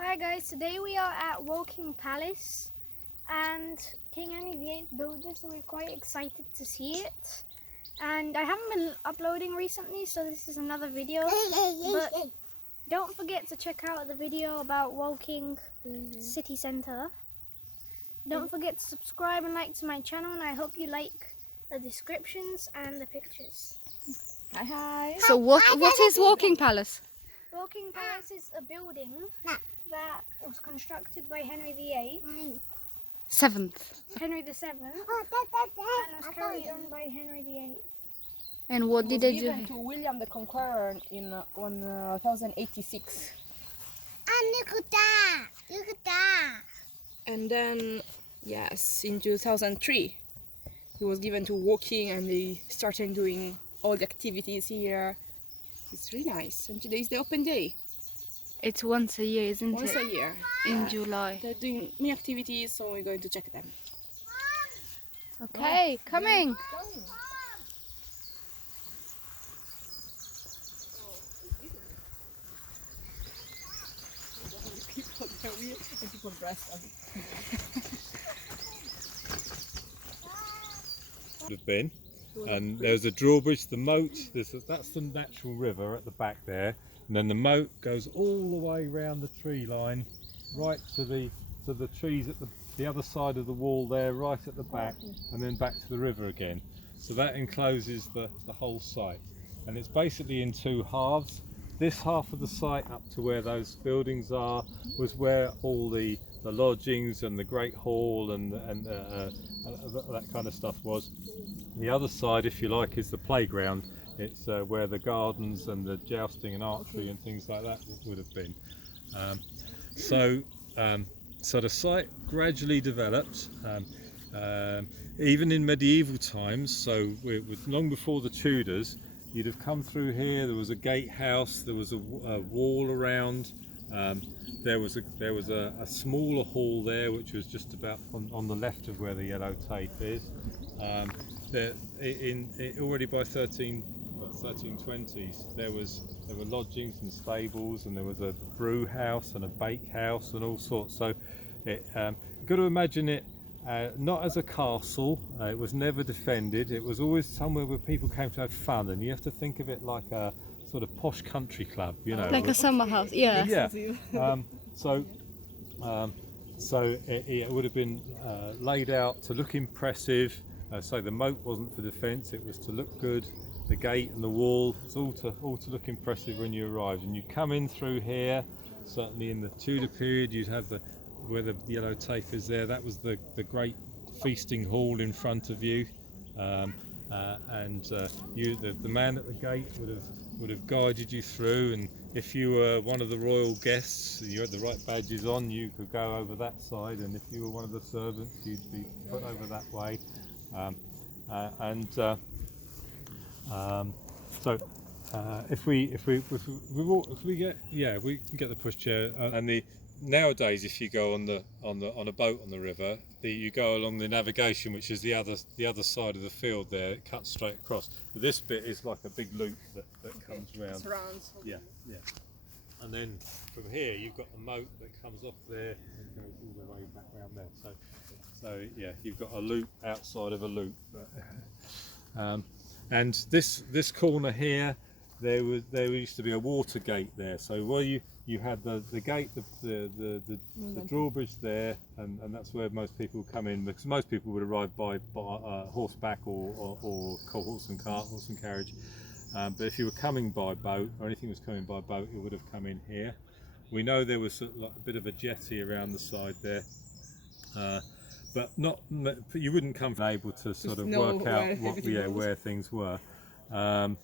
Hi guys, today we are at Woking Palace and King Henry VIII built this, so we're quite excited to see it. And I haven't been uploading recently, so this is another video. But don't forget to check out the video about Woking City Centre. Don't forget to subscribe and like to my channel, and I hope you like the descriptions and the pictures. Hi. So what is Woking Palace? Woking Palace is a building that was constructed by Henry VIII. Henry the Seventh, and was carried on by Henry VIII. And what did they do? Given to William the Conqueror in 1086. And then, yes, in 2003, he was given to Woking, and they started doing all the activities here. It's really nice. And today is the open day. It's once a year, isn't Once it? a year. In July. They're doing many activities, so we're going to check them. Okay, coming. People are weird and people dressed as Have been, and there's a drawbridge, the moat. That's the natural river at the back there, and then the moat goes all the way around the tree line, right to the trees at the other side of the wall there, right at the back, and then back to the river again. So that encloses the whole site, and it's basically in two halves. This half of the site up to where those buildings are was where all the lodgings and the Great Hall and that kind of stuff was. The other side, if you like, is the playground. It's where the gardens and the jousting and archery and things like that would have been. So the site gradually developed, even in medieval times. So it was long before the Tudors. You'd have come through here. There was a gatehouse. There was a wall around. There was a smaller hall there, which was just about on the left of where the yellow tape is. Already by 1320s, there were lodgings and stables, and there was a brew house and a bake house and all sorts. So you've got to imagine it not as a castle. It was never defended. It was always somewhere where people came to have fun, and you have to think of it like a sort of posh country club, you know. Like a summer house, yeah. Yeah. So it would have been laid out to look impressive. So the moat wasn't for defence; it was to look good. The gate and the wall, it's all to look impressive when you arrived. And you'd come in through here. Certainly in the Tudor period, you'd have where the yellow tape is there. That was the great feasting hall in front of you. The man at the gate would have guided you through, and if you were one of the royal guests, you had the right badges on, you could go over that side, and if you were one of the servants, you'd be put over that way. If we can get the pushchair, and nowadays, if you go on a boat on the river, you go along the navigation, which is the other side of the field there. It cuts straight across. But this bit is like a big loop that comes round. surrounds. Yeah. And then from here, you've got the moat that comes off there and goes all the way back round there. So yeah, you've got a loop outside of a loop. And this corner here, there used to be a water gate there. So where you had the gate, the drawbridge there, and that's where most people come in, because most people would arrive by horseback or horse and carriage. But if you were coming by boat, or anything was coming by boat, it would have come in here. We know there was a bit of a jetty around the side there, but you wouldn't come able to sort of work out where things were. And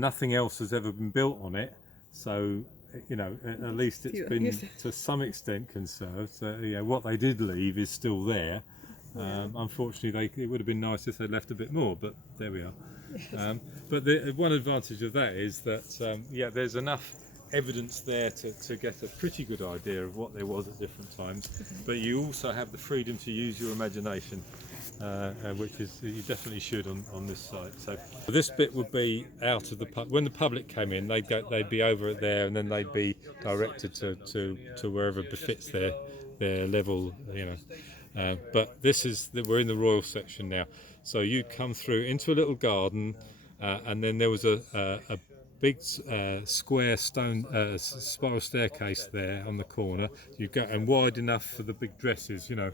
nothing else has ever been built on it, so you know, at least it's been to some extent conserved. So what they did leave is still there. Unfortunately, it would have been nice if they left a bit more, but there we are. But one advantage of that is that there's enough evidence there to get a pretty good idea of what there was at different times, but you also have the freedom to use your imagination, which is you definitely should on this site. So this bit would be out of the when the public came in, they'd be over it there, and then they'd be directed to wherever befits their level, you know. But this is we're in the royal section now, so you come through into a little garden, and then there was a big square stone spiral staircase there on the corner. You go and wide enough for the big dresses, you know.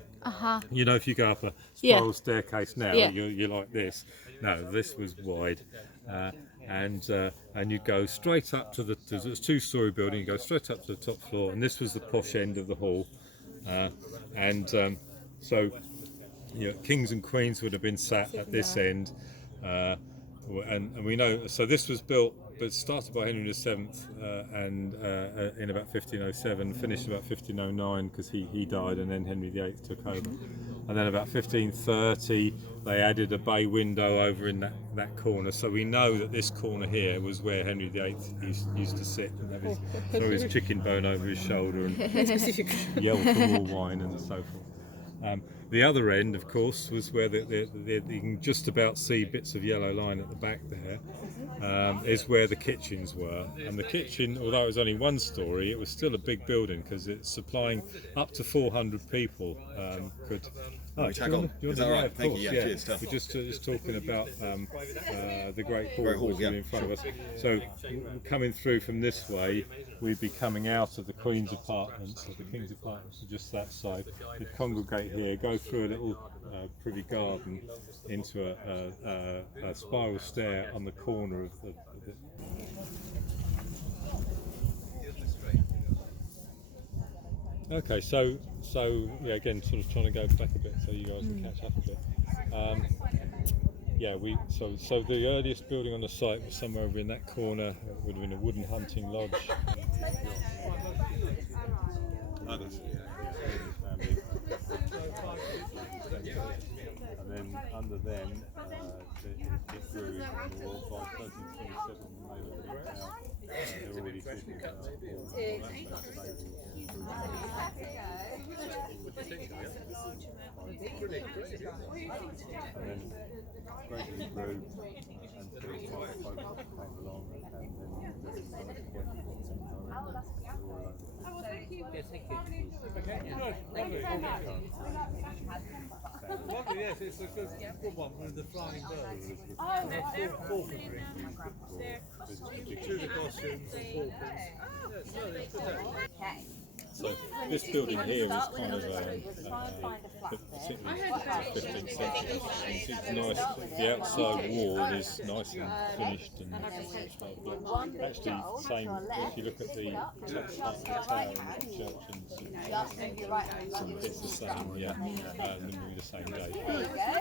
You know, if you go up a spiral staircase now, you're like this. No, this was wide, and you go straight up to there's a two-story building. You go straight up to the top floor, and this was the posh end of the hall, so you know, kings and queens would have been sat at this end, and we know. So this was built. But started by Henry VII and in about 1507, finished about 1509 because he died, and then Henry VIII took over. And then about 1530 they added a bay window over in that corner. So we know that this corner here was where Henry VIII used to sit and have throw his chicken bone over his shoulder and yell for more wine and so forth. The other end, of course, was where you can just about see bits of yellow line at the back there, is where the kitchens were. And the kitchen, although it was only one story, it was still a big building because it's supplying up to 400 people. Tag on. Is that right? Thank you. Yeah, cheers. Stuff. We're just talking about the Great Hall, which is in front of us. So coming through from this way, we'd be coming out of the Queen's apartments, or the King's apartments are just that side. We'd congregate here, go through a little privy garden into a spiral stair on the corner of the Okay, so yeah, again, sort of trying to go back a bit so you guys can catch up a bit. So the earliest building on the site was somewhere over in that corner. It would have been a wooden hunting lodge. And then under them, it grew even more. By 1327, they're already talking about and then gradually grew until the focus came along, and yes, it's a good one with the flying birds. Two the costumes and so this building here is kind of particularly 15th century. It's nice. The outside wall is nice and finished and actually same. If you look at the top part of the tower and the church and it's the same. Yeah, maybe the same day.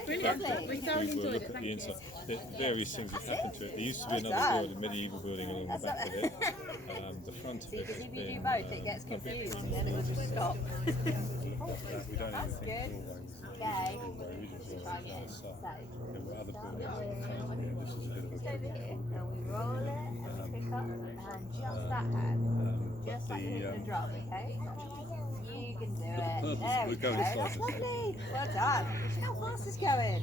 We'll look at the inside. Various things have happened to it. There used to be another building, medieval building along the back of it. The front of it has been. It gets confused and then it will just stop. We don't even think Okay. there were other buildings. This is a bit of a Over here, and we roll it and pick up and just that hand. Just like hitting the drum, okay? You can do it. There we go. That's lovely. Well done. How fast is going?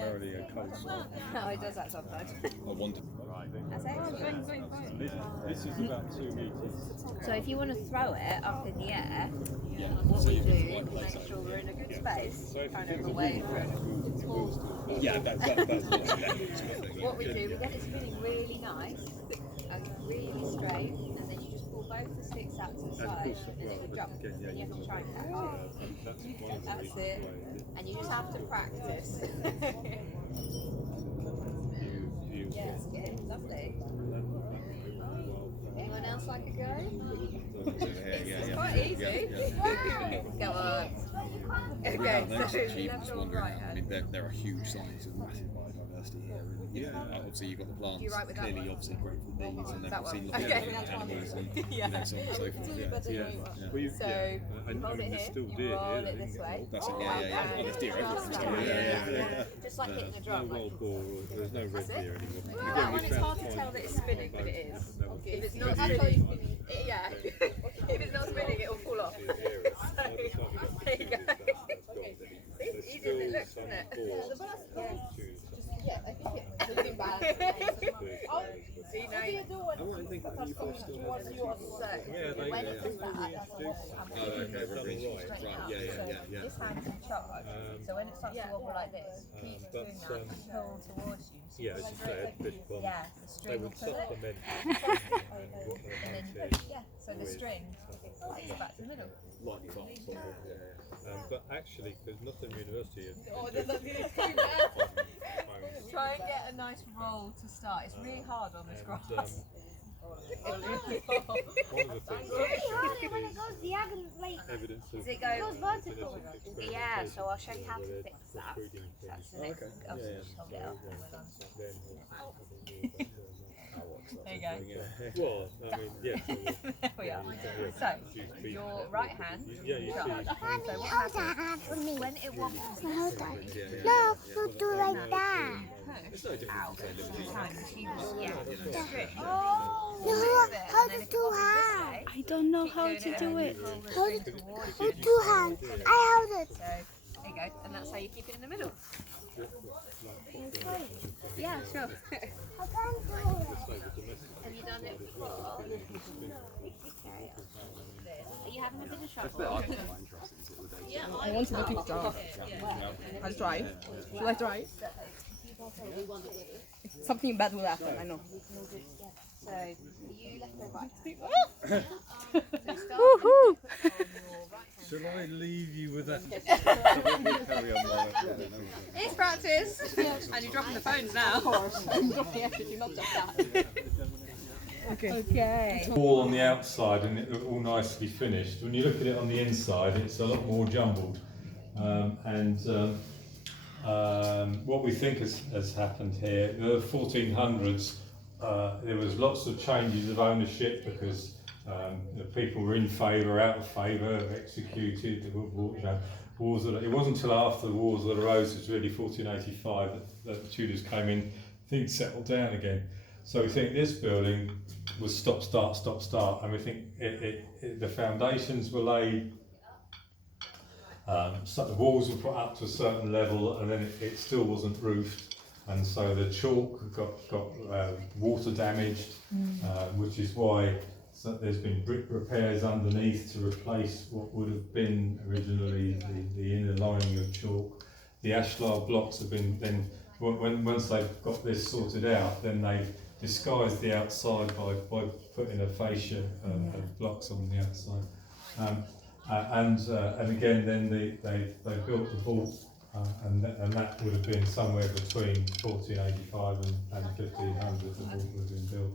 primarily a cold salt. No, it does that sometimes. I wonder. That's excellent. This is about 2 meters. So if you want to throw it up in the air, what we do is make sure we're in a good space, kind of away from. Yeah, that's What we do, we get it spinning really nice and really straight, and then you just pull both the sticks out to the side, and it will jump. And you have to try and catch it. That's it. And you just have to practice. Yeah, it's good. Lovely. Anyone else like a go? It's quite easy. Go on. Okay, so Just left or wondering. right I hand. mean, there are huge signs of massive biodiversity. university here. And yeah, obviously you've got the plants you write with that clearly, one? obviously grown from bees, and then That obviously one. looking Okay. at animals and Yeah. you know, so on and so forth. Yeah, yeah. Well, you, So, yeah. you hold it there's here, still you deer roll here. it this way. That's it. Yeah. Oh, there's deer everywhere. Yeah. Just like hitting a No drum. wild boar, there's no red deer anymore. That one, it's hard to tell that it's spinning, but it is. If it's not spinning, yeah. If it's not spinning, it'll fall off. So, there you go. It's easier than it looks, isn't it? See, now you This hand's in charge, so when it starts to wobble like this, keep doing that and pull towards you. Yeah, as you said, fish ponds, Yeah, the they string will would pull it, supplement and then you push, yeah. So the string takes it back to the middle. like fox. But actually, there's Nottingham University. Try and get a nice roll to start. It's really hard on this grass. One of the things It's really hard when it goes diagonal, like evidence of Does it it goes go? vertical. Yeah, so I'll show you how to fix that. That's the next. I'll just hold it up. There you go. Well, I mean, yes. There we are. So, your right hand. Yeah, you charge. see. So what happens when it wobbles? No, don't do like that. It's no different from Sometimes you just the string. No, how to do hand? I don't know how to do it. Hold two hands. I hold it. So there you go, and that's how you keep it in the middle. Yeah, sure. I can't do it. Have you done it before? Are you having a bit of trouble? I want to look at that. I'll try. Shall I try? Something bad will happen, I know. So you left or right? Woohoo! Shall I leave you with that? carry on while It's practice! And you're dropping the phones now. Okay. All on the outside and it all nicely finished. When you look at it on the inside, it's a lot more jumbled. What we think has happened here, the 1400s, there was lots of changes of ownership because the people were in favour, out of favour, executed. There were, wars. It wasn't until after the wars that arose, it's really 1485, that the Tudors came in, things settled down again. So we think this building was stop, start, and we think the foundations were laid. So the walls were put up to a certain level, and then it still wasn't roofed, and so the chalk got water damaged, which is why there's been brick repairs underneath to replace what would have been originally the inner lining of chalk. The ashlar blocks have been then once they've got this sorted out, then they've disguised the outside by putting a fascia of blocks on the outside. And again, then they built the vault, and that would have been somewhere between 1485 and 1500. The vault would have been built,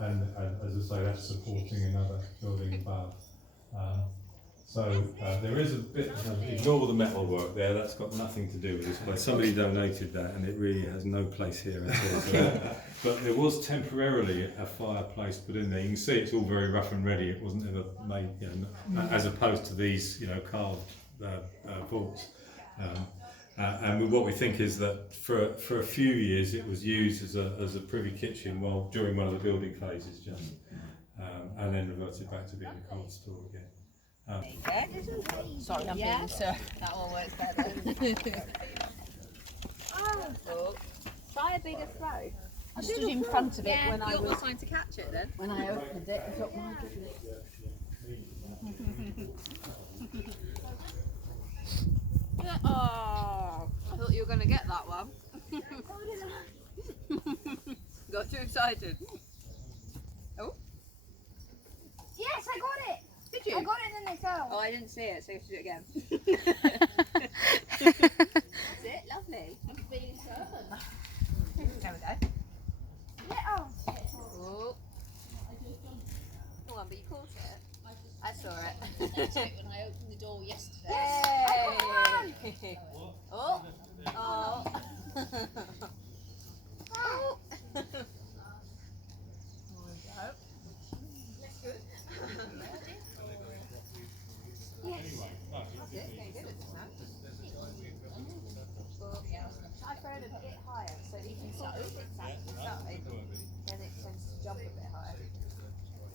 and as I say, that's supporting another building above. So there is a bit. Ignore the metalwork there. That's got nothing to do with this place. Somebody donated that, and it really has no place here at all. So, but there was temporarily a fireplace put in there. You can see it's all very rough and ready. It wasn't ever made, as opposed to these, carved vaults. And what we think is that for a few years it was used as a privy kitchen during one of the building phases, and then reverted back to being a cold store again. Sorry, I'm being sir. That one works better. Oh. Try a bigger throw. I stood in front of it when I was. You got time to catch it then? When I opened it, I thought, my goodness. Oh, I thought you were going to get that one. Got too excited. Oh. Yes, I got it. Did you? I got it and then I fell. Oh, I didn't see it, so you have to do it again. That's it, lovely. There we go. Yeah, oh. Oh. Come on, but you caught it. I saw it. That's it when I opened the door yesterday. Yay! Oh. Oh. up a bit higher.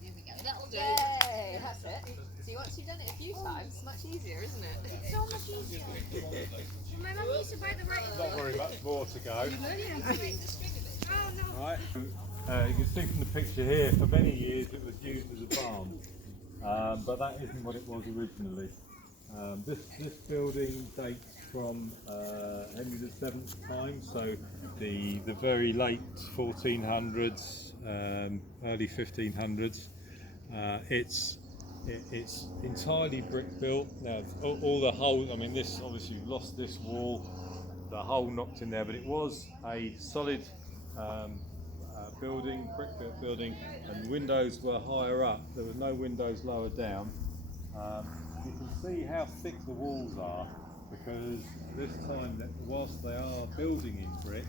Here we go. That'll do. Yay! That's it. See, once you've done it a few times, it's much easier, isn't it? It's so much easier. Well, my mum used to buy the right. Not very much more to go. Oh no. Right. You can see from the picture here, for many years it was used as a barn, but that isn't what it was originally. This building dates from Henry VII's time, so the very late 1400s, early 1500s. It's entirely brick built. Now all the holes, I mean, this obviously you've lost this wall, the hole knocked in there, but it was a solid building, brick built building, and windows were higher up. There were no windows lower down. You can see how thick the walls are, because this time, that whilst they are building in brick,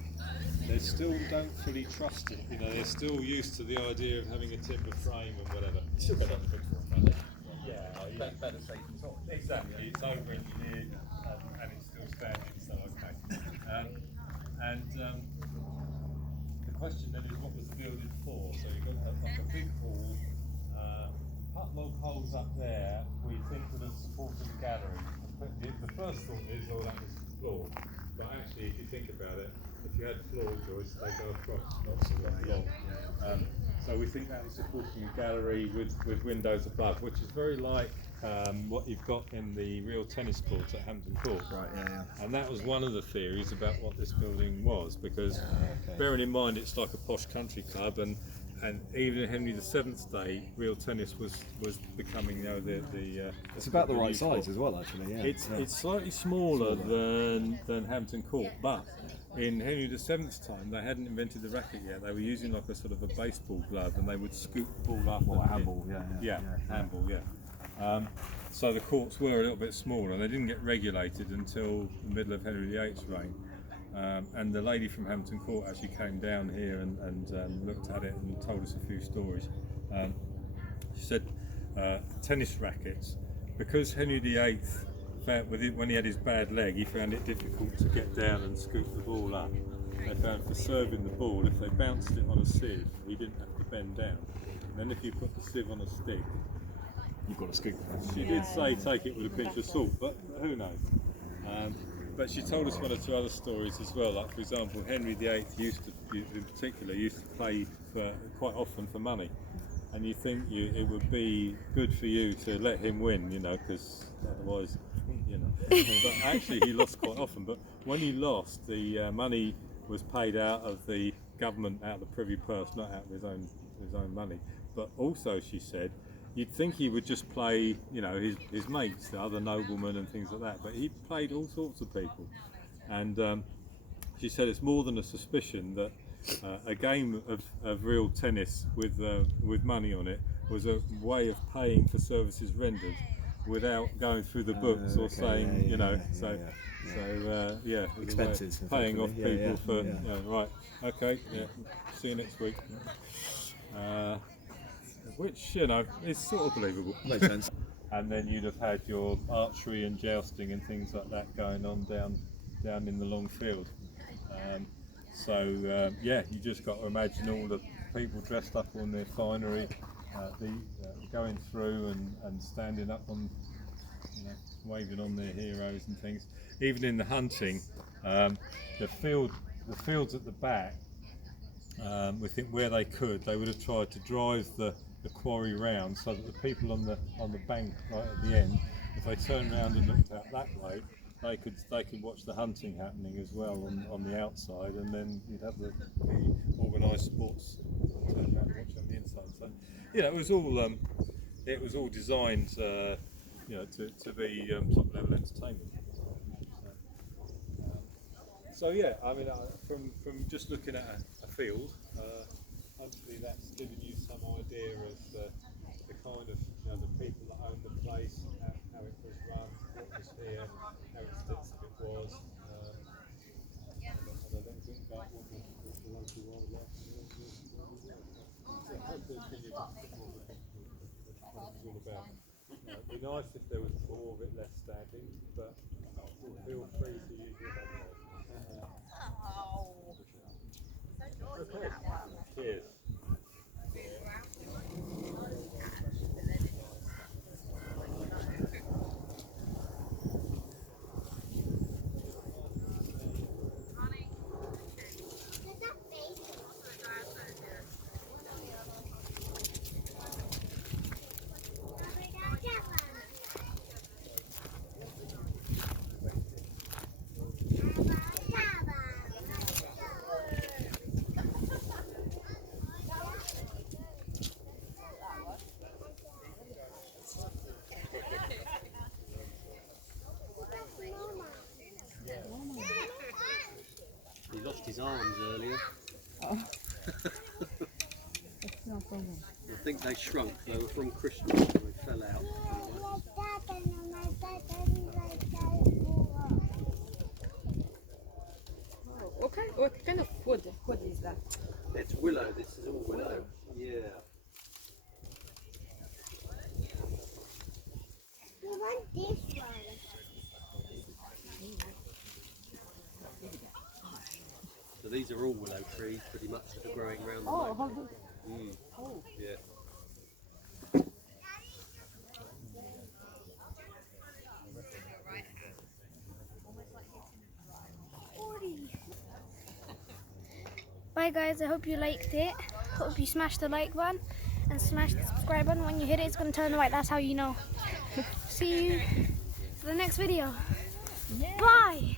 they still don't fully trust it. You know, they're still used to the idea of having a timber frame and whatever. Still got that brick for it. Yeah, Better safe than sorry. exactly. It's over engineered and it's still standing, so okay. The question then is, what was the building for? So you've got like a big hall, cut log holes up there. We think that it's supporting the gallery. The first thought is, oh, that was the floor. But actually, if you think about it, if you had floor joists, they go across, not so long. So we think that was supporting a gallery with windows above, which is very like what you've got in the real tennis courts at Hampton Court. Right, yeah. And that was one of the theories about what this building was, because bearing in mind it's like a posh country club, and even in Henry VII's day, real tennis was becoming, you know, the It's about the right new size sport. as well, actually. Yeah. It's slightly smaller than Hampton Court, but in Henry VII's time they hadn't invented the racket yet. They were using like a sort of a baseball glove, and they would scoop the ball up. Or a and handball, handball, yeah. So the courts were a little bit smaller, and they didn't get regulated until the middle of Henry VIII's reign. And the lady from Hampton Court actually came down here and looked at it and told us a few stories. She said tennis rackets, because Henry VIII found when he had his bad leg, he found it difficult to get down and scoop the ball up. They found for serving the ball, if they bounced it on a sieve, he didn't have to bend down. And then if you put the sieve on a stick, You've got to scoop. she did say take it with a pinch of salt, but who knows? But she told us one or two other stories as well. Like, for example, Henry VIII in particular, used to play quite often for money, and you think it would be good for you to let him win, you know, because otherwise, you know. But actually, he lost quite often. But when he lost, the money was paid out of the government, out of the privy purse, not out of his own money. But also, she said, you'd think he would just play, you know, his mates, the other noblemen and things like that, but he played all sorts of people. And she said it's more than a suspicion that a game of real tennis with money on it was a way of paying for services rendered without going through the books or saying, you know, it was Expenses, a way of paying off effectively. people for, Yeah. right, okay, yeah, see you next week. Which, you know, is sort of believable. Makes sense. And then you'd have had your archery and jousting and things like that going on down in the long field. Yeah, you just got to imagine all the people dressed up on their finery, going through and standing up on, you know, waving on their heroes and things. Even in the hunting, the fields at the back, we think where they could, they would have tried to drive the quarry round so that the people on the bank right at the end, if they turned around and looked out that way, they could watch the hunting happening as well on the outside, and then you'd have the organised sports turn around and watch on the inside. So, you know, it was all designed, you know, to be top level entertainment. So yeah, I mean, from just looking at a field, hopefully that's given you some idea of the kind of, you know, the people that own the place, how it was run, what was here, how extensive it was, and a little bit about what the local wildlife was. Hopefully it's given you a bit more of a picture of what it's all about. It'd be nice if there was more of it less standing, but feel free to use your head. Okay. Cheers. I think they shrunk. They were from Christmas and they fell out. What kind of wood is that? It's willow. This is all willow. Yeah. So these are all willow trees, pretty much, that are growing around the mountain. Yeah. Bye guys, I hope you liked it. Hope you smashed the like button and smash the subscribe button. When you hit it, it's going to turn white. That's how you know. See you for the next video. Bye!